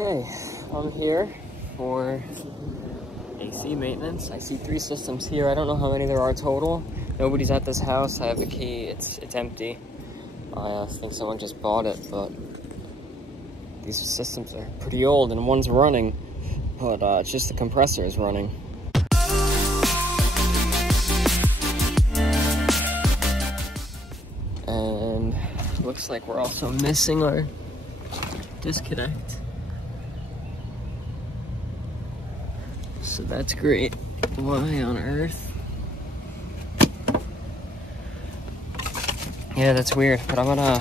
Okay, I'm here for AC maintenance. I see 3 systems here. I don't know how many there are total. Nobody's at this house. I have the key. It's empty. I think someone just bought it, but these systems are pretty old and one's running, but it's just the compressor is running. And looks like we're also missing our disconnect. So that's great. Why on earth? Yeah, that's weird, but I'm gonna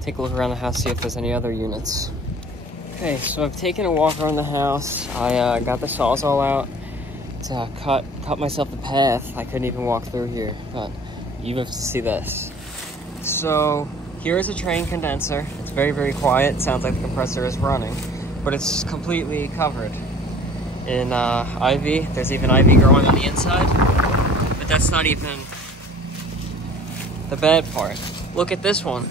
take a look around the house, see if there's any other units. Okay, so I've taken a walk around the house. I got the saws all out to cut myself a path. I couldn't even walk through here, but you have to see this. So here is a train condenser. It's very, very quiet. It sounds like the compressor is running, but it's completely covered in ivy. There's even ivy growing on the inside, but that's not even the bad part. Look at this one.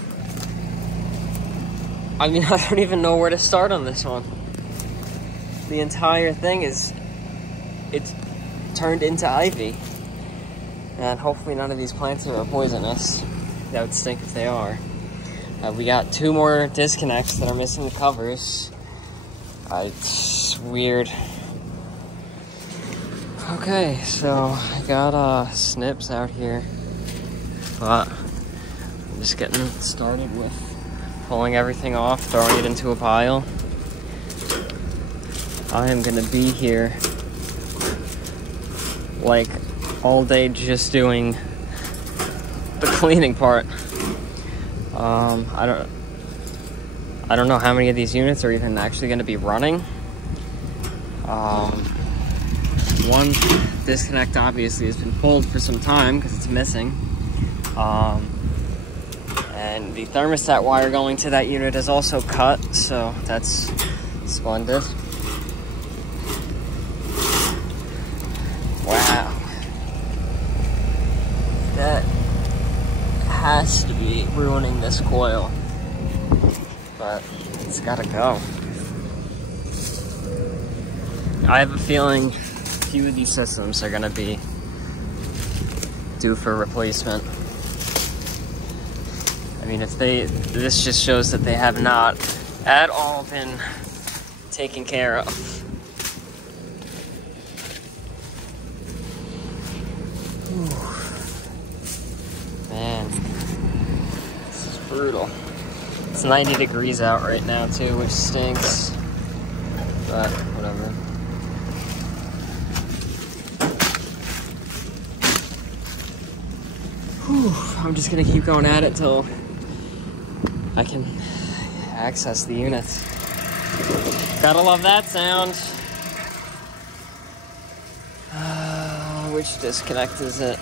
I mean, I don't even know where to start on this one. The entire thing it's turned into ivy. And hopefully none of these plants are poisonous. That would stink if they are. We got 2 more disconnects that are missing the covers. It's weird. Okay, so I got snips out here, but I'm just getting started with pulling everything off, throwing it into a pile. I am gonna be here like all day just doing the cleaning part. I don't know how many of these units are even actually gonna be running. One disconnect obviously has been pulled for some time because it's missing. And the thermostat wire going to that unit is also cut, so that's splendid. Wow. That has to be ruining this coil, but it's gotta go. I have a feeling a few of these systems are gonna be due for replacement. I mean, this just shows that they have not at all been taken care of. Whew. Man, this is brutal. It's 90 degrees out right now too, which stinks, but whatever. Whew. I'm just gonna keep going at it till I can access the units. Gotta love that sound. Which disconnect is it?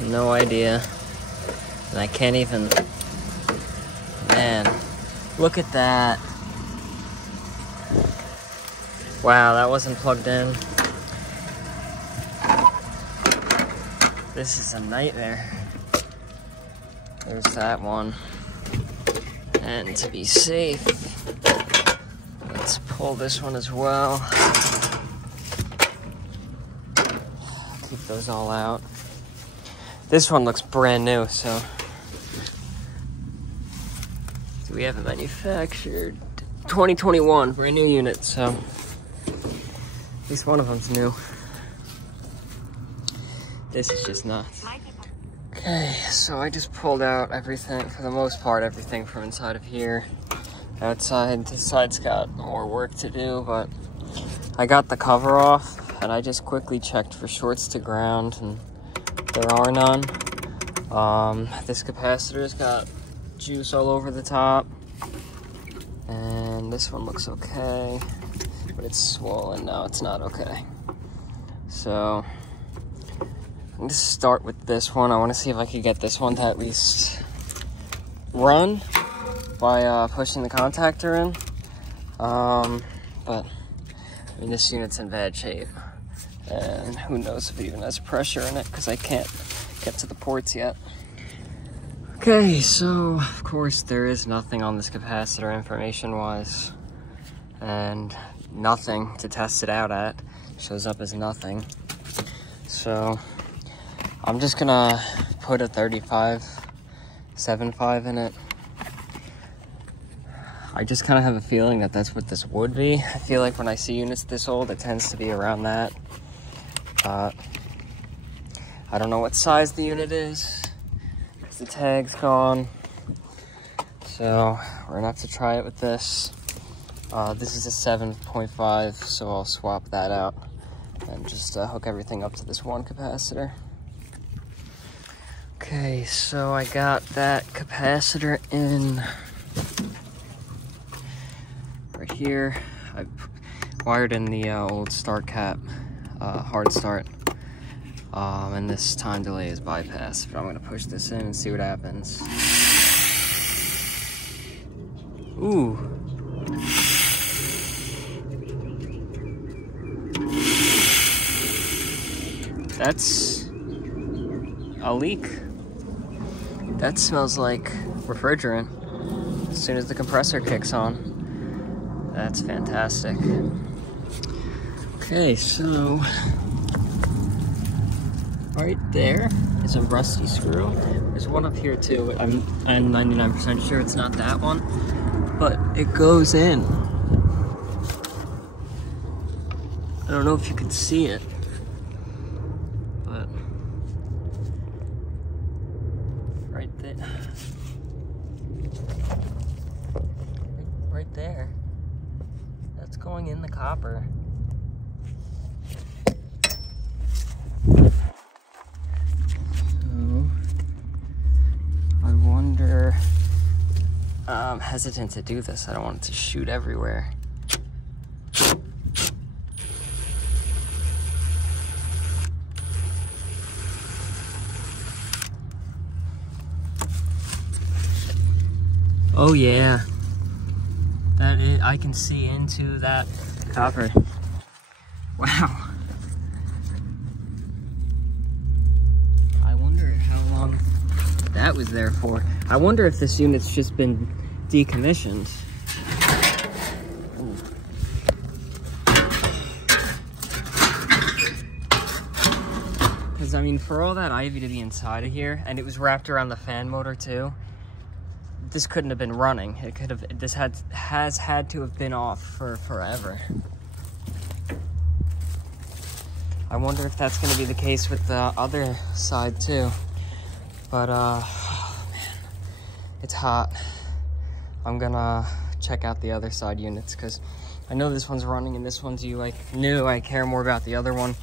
No idea. And I can't even... Man, look at that. Wow, that wasn't plugged in. This is a nightmare. There's that one. And to be safe, let's pull this one as well. Keep those all out. This one looks brand new, so. Do we have it manufactured? 2021, brand new unit, so. At least one of them's new. This is just nuts. Okay, so I just pulled out everything, for the most part, everything from inside of here. Outside, this side's got more work to do, but I got the cover off, and I just quickly checked for shorts to ground, and there are none. This capacitor's got juice all over the top, and this one looks okay, but it's swollen. No, it's not okay. So I'm gonna start with this one. I want to see if I could get this one to at least run by pushing the contactor in. But I mean, this unit's in bad shape, and who knows if it even has pressure in it because I can't get to the ports yet. Okay, so of course there is nothing on this capacitor information-wise. and nothing to test it out at. Shows up as nothing. So I'm just gonna put a 35.75 in it. I just kind of have a feeling that that's what this would be. I feel like when I see units this old, it tends to be around that. I don't know what size the unit is, because the tag's gone. So we're gonna have to try it with this. This is a 7.5, so I'll swap that out and just hook everything up to this one capacitor. Okay, so I got that capacitor in right here. I wired in the old start cap, hard start, and this time delay is bypass. But I'm gonna push this in and see what happens. Ooh. That's a leak. That smells like refrigerant as soon as the compressor kicks on. That's fantastic. Okay, so right there is a rusty screw. There's one up here too. I'm 99% sure it's not that one, but it goes in. I don't know if you can see it, but right there. Right there. That's going in the copper. So, I wonder, I'm hesitant to do this. I don't want it to shoot everywhere. Oh yeah, that is, I can see into that copper. Wow. I wonder how long that was there for. I wonder if this unit's just been decommissioned. Because I mean, for all that ivy to be inside of here, and it was wrapped around the fan motor too, this couldn't have been running. It could have, this has had to have been off for forever. I wonder if that's going to be the case with the other side too. But oh man, it's hot. I'm gonna check out the other side units because I know this one's running and this one's new. I care more about the other one,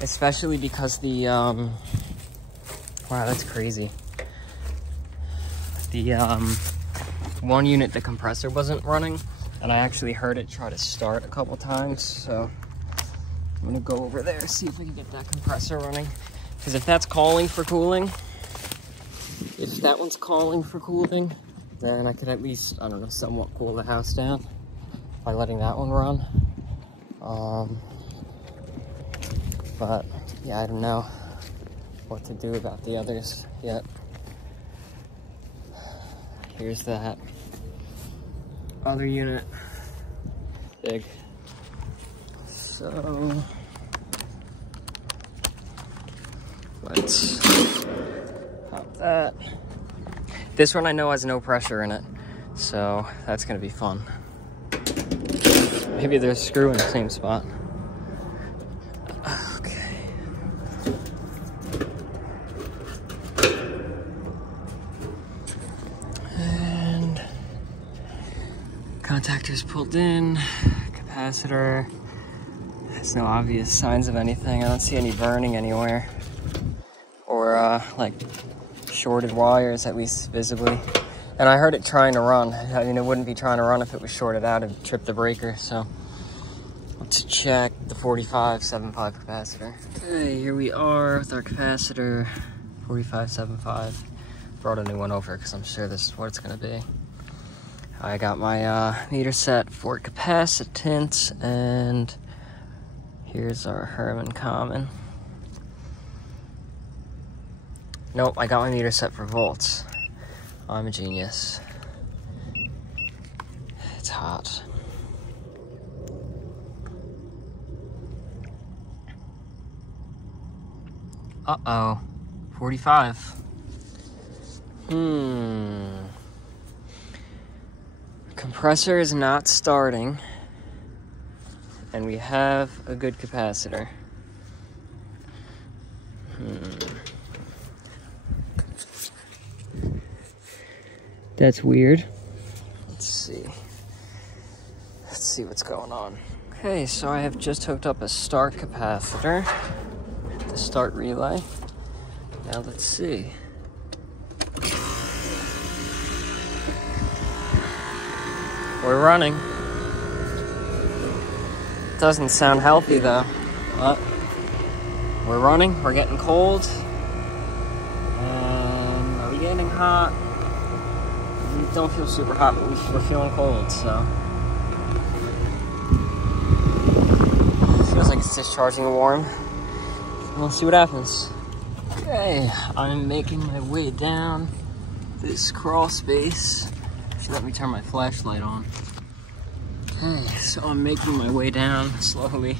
especially because the wow, that's crazy. The one unit, the compressor wasn't running, and I actually heard it try to start a couple times, so I'm gonna go over there, see if we can get that compressor running. Because if that's calling for cooling, if that one's calling for cooling, then I could at least, I don't know, somewhat cool the house down by letting that one run. But yeah, I don't know what to do about the others yet. Here's that other unit. Big. So let's pop that. This one I know has no pressure in it, so that's gonna be fun. Maybe there's a screw in the same spot. Okay. And contactors pulled in, capacitor. There's no obvious signs of anything. I don't see any burning anywhere, or like shorted wires, at least visibly. And I heard it trying to run. I mean, it wouldn't be trying to run if it was shorted out and tripped the breaker. So let's check the 45.75 capacitor. Okay, here we are with our capacitor, 45.75. Brought a new one over because I'm sure this is what it's gonna be. I got my meter set for capacitance, and here's our Herman Common. Nope, I got my meter set for volts. I'm a genius. It's hot. Uh-oh. 45. Compressor is not starting. And we have a good capacitor. That's weird. Let's see what's going on. Okay, so I have just hooked up a start capacitor, the start relay. Now let's see. We're running. Doesn't sound healthy though, but we're running, we're getting cold. And are we getting hot? We don't feel super hot, but we're feeling cold, so. Feels like it's discharging warm. We'll see what happens. Okay, I'm making my way down this crawl space. Actually, let me turn my flashlight on. Okay, so I'm making my way down slowly.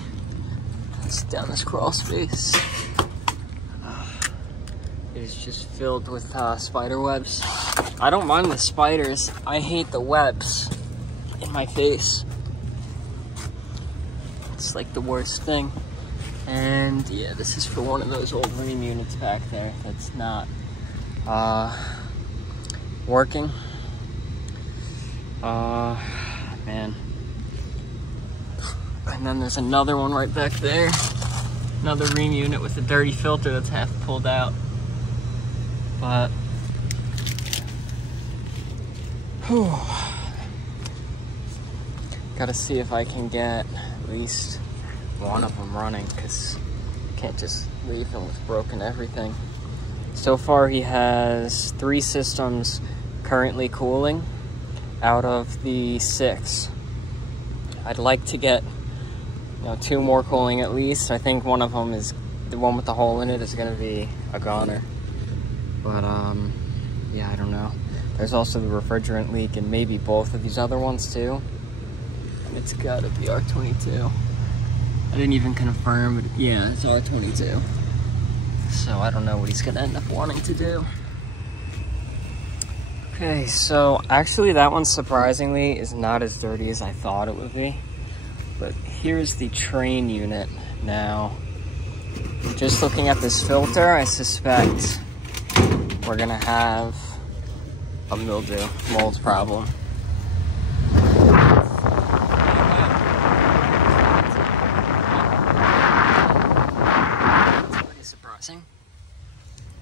Down this crawl space. It is just filled with spider webs. I don't mind the spiders. I hate the webs in my face. It's like the worst thing. And yeah, this is for one of those old Rheems units back there that's not working. Man. And then there's another one right back there. Another Rheems unit with a dirty filter that's half pulled out. But, whew. Gotta see if I can get at least one of them running, because you can't just leave him with broken everything. So far he has 3 systems currently cooling out of the 6. I'd like to get 2 more cooling at least. I think one of them is, the one with the hole in it is gonna be a goner. But yeah, I don't know. There's also the refrigerant leak and maybe both of these other ones too. And it's gotta be R22. I didn't even confirm, but yeah, it's R22. So I don't know what he's gonna end up wanting to do. Okay, so actually that one surprisingly is not as dirty as I thought it would be. But here's the train unit now. Just looking at this filter, I suspect we're gonna have a mold problem. That's pretty surprising.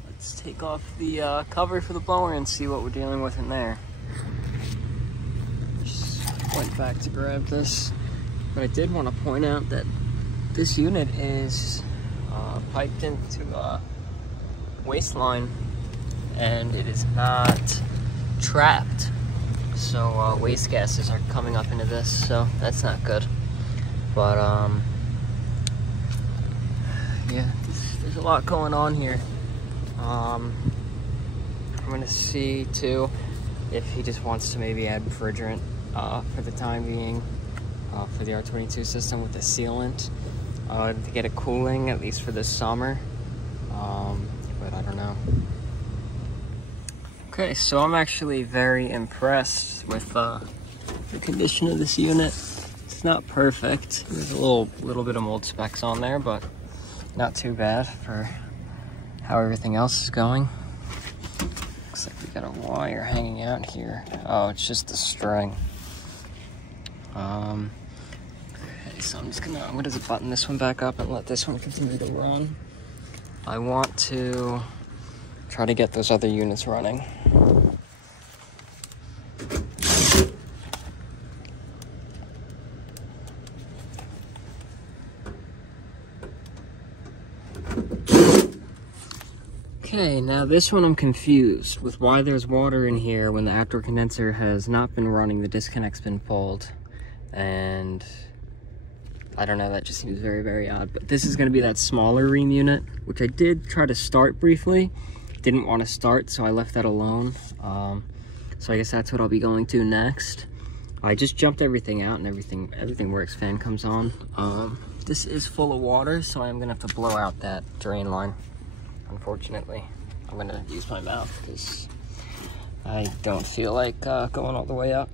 Let's take off the cover for the blower and see what we're dealing with in there. Just went back to grab this. But I did want to point out that this unit is piped into a waste line and it is not trapped. So waste gases are coming up into this, so that's not good. But yeah, there's a lot going on here. I'm gonna see too if he just wants to maybe add refrigerant for the time being. For the R22 system with the sealant to get it cooling, at least for this summer, but I don't know. Okay, so I'm actually very impressed with the condition of this unit. It's not perfect. There's a little bit of mold specks on there, but not too bad for how everything else is going. Looks like we got a wire hanging out here. Oh, it's just a string. So I'm gonna button this one back up and let this one continue to run. I want to try to get those other units running. Okay, now this one I'm confused with why there's water in here when the outdoor condenser has not been running, the disconnect's been pulled, and I don't know, that just seems very, very odd. But this is going to be that smaller Rheems unit, which I did try to start briefly. Didn't want to start, so I left that alone. So I guess that's what I'll be going to next. I just jumped everything out and everything works. Fan comes on. This is full of water, so I'm going to have to blow out that drain line. unfortunately. I'm gonna use my mouth because I don't feel like going all the way up.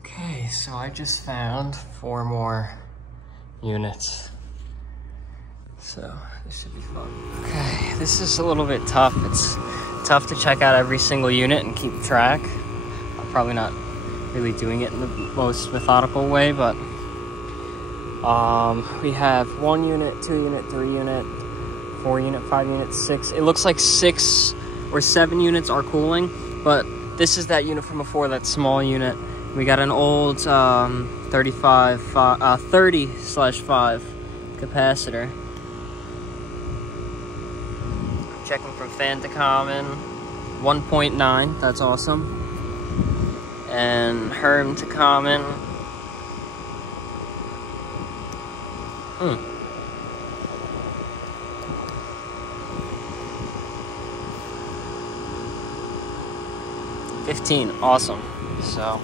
Okay, so I just found 4 more units. So this should be fun. Okay, this is a little bit tough. It's tough to check out every single unit and keep track. I'm probably not really doing it in the most methodical way, but we have 1 unit, 2 unit, 3 unit, 4 unit, 5 unit, 6. It looks like 6 or 7 units are cooling, but this is that unit from before, that small unit. We got an old 30/5 capacitor. Checking from fan to common, 1.9, that's awesome. And Herm to common. 15, awesome. So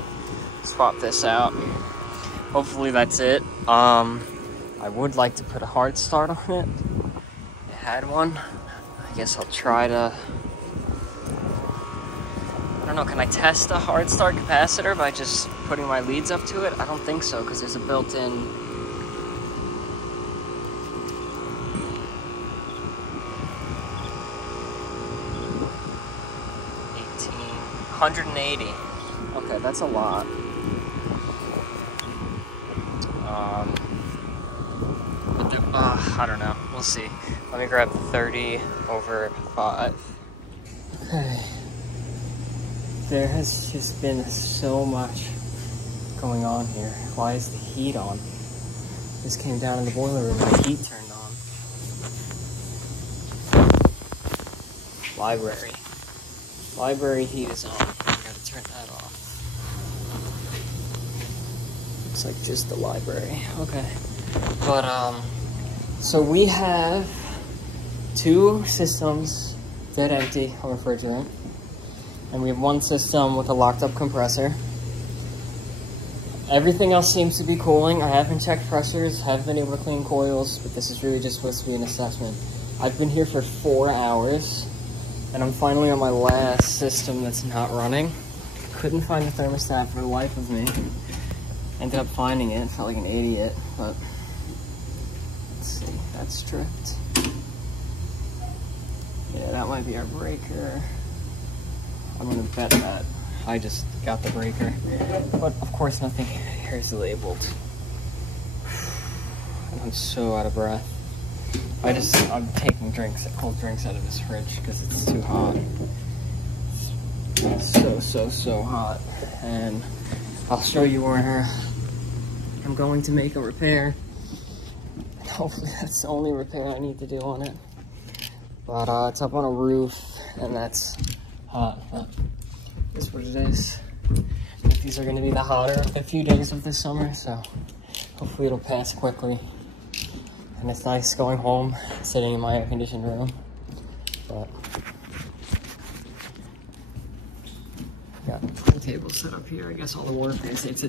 swap this out. Hopefully that's it. I would like to put a hard start on it. I had one. I guess I'll try to, I don't know, can I test a hard start capacitor by just putting my leads up to it? I don't think so, because there's a built-in 180. Okay, that's a lot. I don't know. We'll see. Let me grab 30/5. Okay. There has just been so much going on here. Why is the heat on? Just came down in the boiler room and the heat turned on. Library. Library heat is on. I gotta turn that off. Looks like just the library. Okay. But, so we have 2 systems dead empty on refrigerant. And we have 1 system with a locked up compressor. Everything else seems to be cooling. I haven't checked pressures, haven't been able to clean coils, but this is really just supposed to be an assessment. I've been here for 4 hours, and I'm finally on my last system that's not running. Couldn't find the thermostat for the life of me. Ended up finding it, felt like an idiot, but let's see, that's stripped. Yeah, that might be our breaker. I'm gonna bet that I just got the breaker. But of course nothing here is labeled. I'm so out of breath. I'm taking cold drinks out of this fridge because it's too hot. It's so hot. And I'll show you where I'm going to make a repair. Hopefully that's the only repair I need to do on it. But it's up on a roof and that's hot. But that's what it is. These are going to be the hotter of the few days of this summer, so hopefully it'll pass quickly. And it's nice going home, sitting in my air-conditioned room. But got a table set up here. I guess all the workers. It's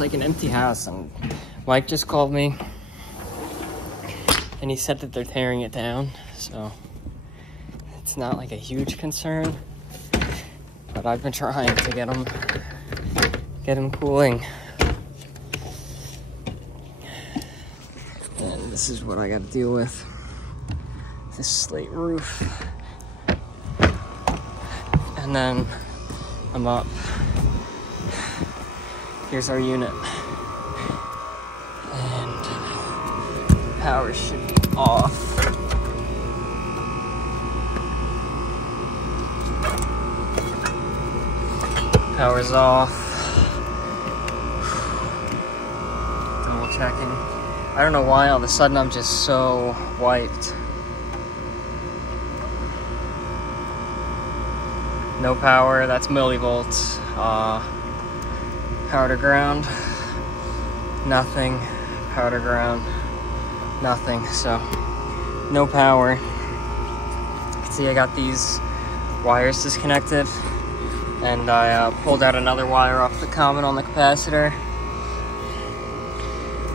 like an empty house. And Mike just called me, and he said that they're tearing it down. So it's not like a huge concern. But I've been trying to get them cooling. And this is what I got to deal with. This slate roof. And then I'm up. Here's our unit. And power should be off. Power's off. Double checking. I don't know why all of a sudden I'm just so wiped. No power, that's millivolts. Power to ground, nothing. Power to ground, nothing. So, no power. You can see I got these wires disconnected. And I pulled out another wire off the common on the capacitor,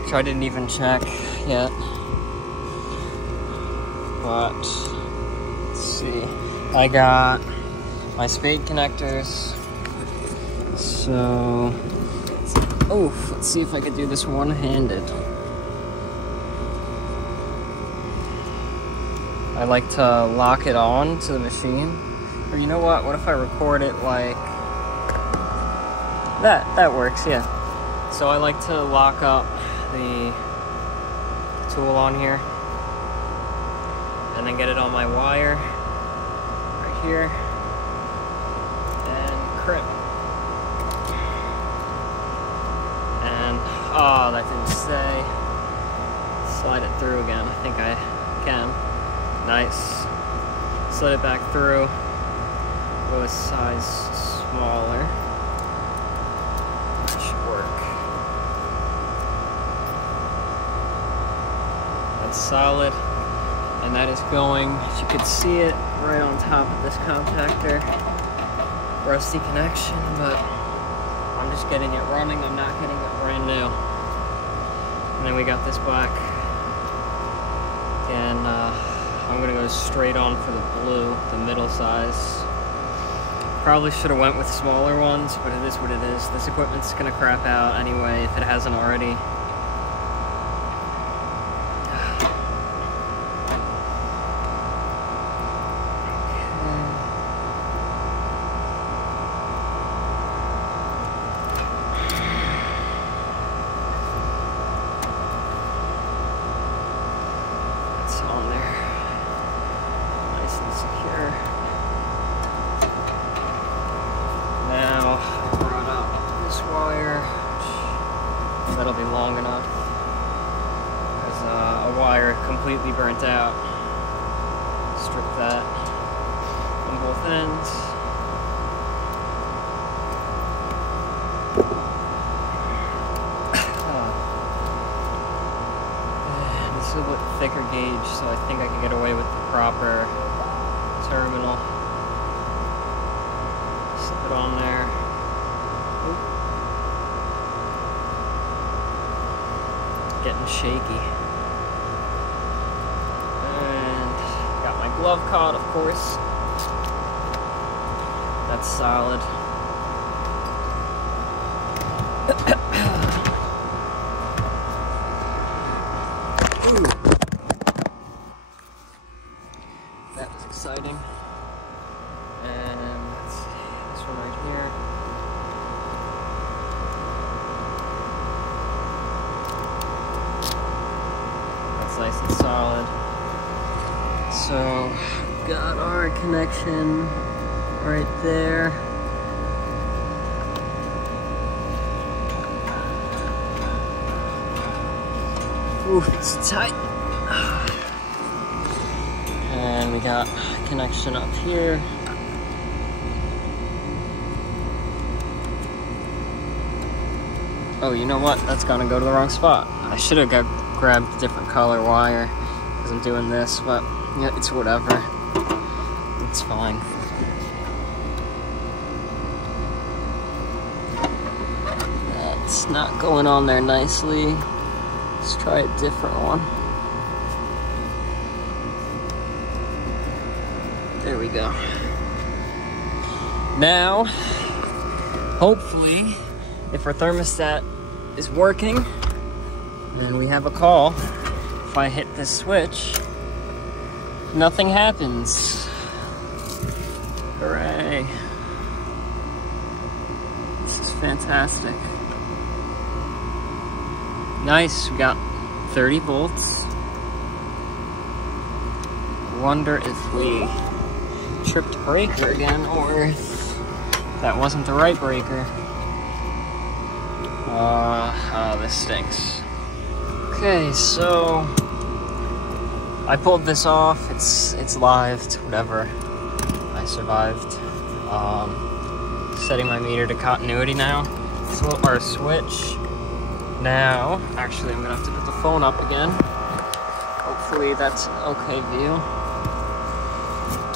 which I didn't even check yet. but let's see. I got my spade connectors. So, let's see if I could do this one-handed. I like to lock it on to the machine. Or you know what if I record it like that? That works, yeah. So I like to lock up the tool on here and then get it on my wire right here and crimp. And that didn't stay. Slide it through again. I think I can. Nice. Slid it back through. Go a size smaller. That should work. That's solid. And that is going, as you can see it, right on top of this compactor. Rusty connection, but I'm just getting it running. I'm not getting it brand new. And then we got this black. And I'm gonna go straight on for the blue, the middle size. Probably should have went with smaller ones, but it is what it is. This equipment's gonna crap out anyway if it hasn't already. On there, nice and secure. Now I brought up this wire, that'll be long enough. There's a wire completely burnt out. Strip that on both ends. A bit thicker gauge, so I think I can get away with the proper terminal. Slip it on there. Oop. Getting shaky. And got my glove caught, of course. That's solid. That was exciting. And let's see, this one right here. That's nice and solid. So, got our connection right there. Ooh, it's tight. And we got connection up here. Oh, you know what? That's gonna go to the wrong spot. I should have grabbed a different color wire because I'm doing this, but yeah, it's whatever. It's fine. That's not going on there nicely. Let's try a different one. There we go. Now, hopefully, if our thermostat is working, then we have a call. If I hit this switch, nothing happens. Hooray. This is fantastic. Nice, we got 30 volts. Wonder if we tripped breaker again, or if that wasn't the right breaker. This stinks. Okay, so I pulled this off. It's lived, whatever. I survived. Setting my meter to continuity now. Flip our switch. Now, actually, I'm gonna have to put the phone up again. Hopefully that's an okay view.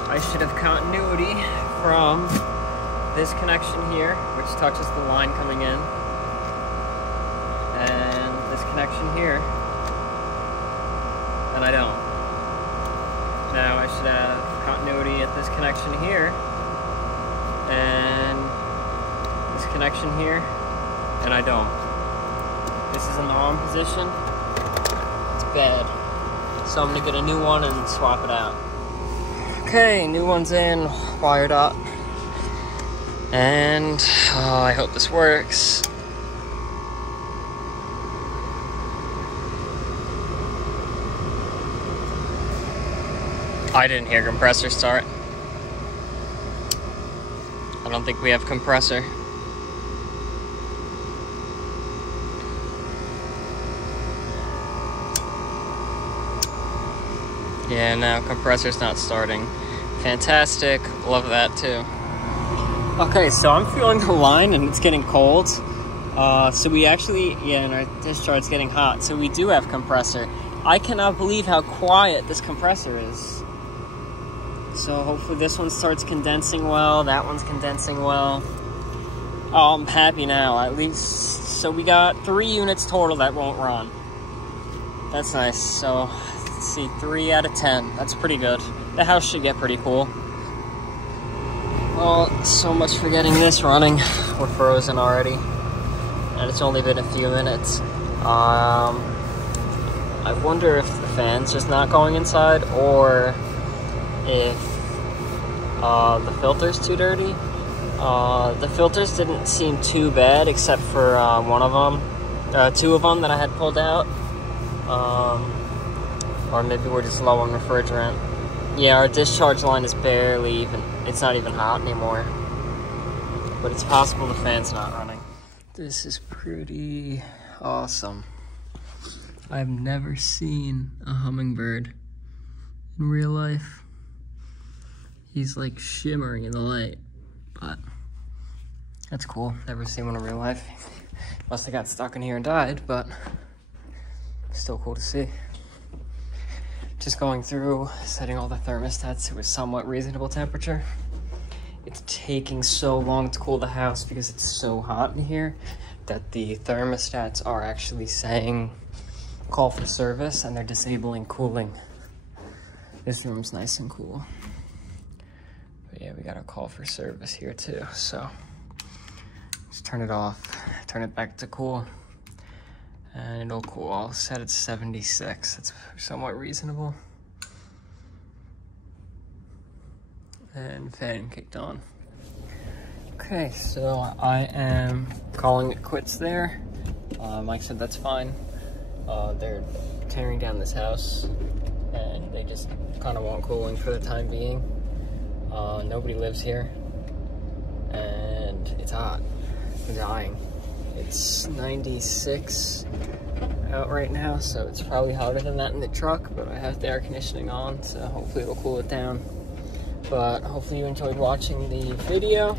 I should have continuity from this connection here, which touches the line coming in, and this connection here, and I don't. Now I should have continuity at this connection here, and this connection here, and I don't. This is in the on position. It's bad. So I'm gonna get a new one and swap it out. Okay, new one's in, wired up. And I hope this works. I didn't hear compressor start. I don't think we have compressor. Yeah, no, compressor's not starting. Fantastic, love that too. Okay, so I'm feeling the line and it's getting cold. So we actually, and our discharge is getting hot, so we do have compressor. I cannot believe how quiet this compressor is. So hopefully this one starts condensing well, that one's condensing well. Oh, I'm happy now, at least. So we got 3 units total that won't run. That's nice. So let's see, 3 out of 10. That's pretty good. The house should get pretty cool. Well, so much for getting this running. We're frozen already, and it's only been a few minutes. I wonder if the fan's just not going inside, or if the filter's too dirty. The filters didn't seem too bad, except for one of them, 2 of them that I had pulled out. Or maybe we're just low on refrigerant. Yeah, our discharge line is barely even, it's not even hot anymore. But it's possible the fan's not running. This is pretty awesome. I've never seen a hummingbird in real life. He's like shimmering in the light, but that's cool. Never seen one in real life. Must have got stuck in here and died, but still cool to see. Just going through, setting all the thermostats to a somewhat reasonable temperature. It's taking so long to cool the house because it's so hot in here that the thermostats are actually saying call for service, and they're disabling cooling. This room's nice and cool. But yeah, we got a call for service here too, so just turn it off, turn it back to cool, and it'll cool. I'll set it 76. That's somewhat reasonable. And fan kicked on. Okay, so I am calling it quits there. Mike said that's fine. They're tearing down this house, and they just kind of want cooling for the time being. Nobody lives here, and it's hot. I'm dying. It's 96 out right now, so it's probably hotter than that in the truck, but I have the air conditioning on, so hopefully it'll cool it down. But hopefully you enjoyed watching the video.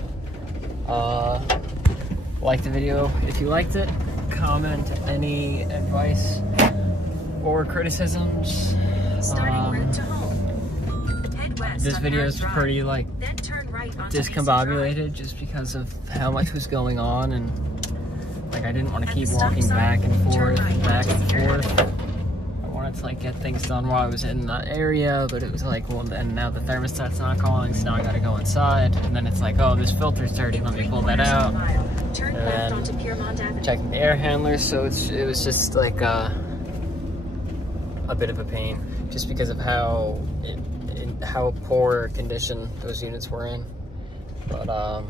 Like the video if you liked it. Comment any advice or criticisms. This video is pretty like discombobulated just because of how much was going on, and like I didn't want to keep walking back and forth. I wanted to like get things done while I was in that area, but it was like, well, and now the thermostat's not calling, so now I gotta go inside, and then it's like, oh, this filter's dirty, let me pull that out. And then checking the air handlers, so it was just like a bit of a pain, just because of how poor condition those units were in. But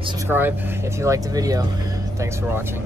subscribe if you liked the video. Thanks for watching.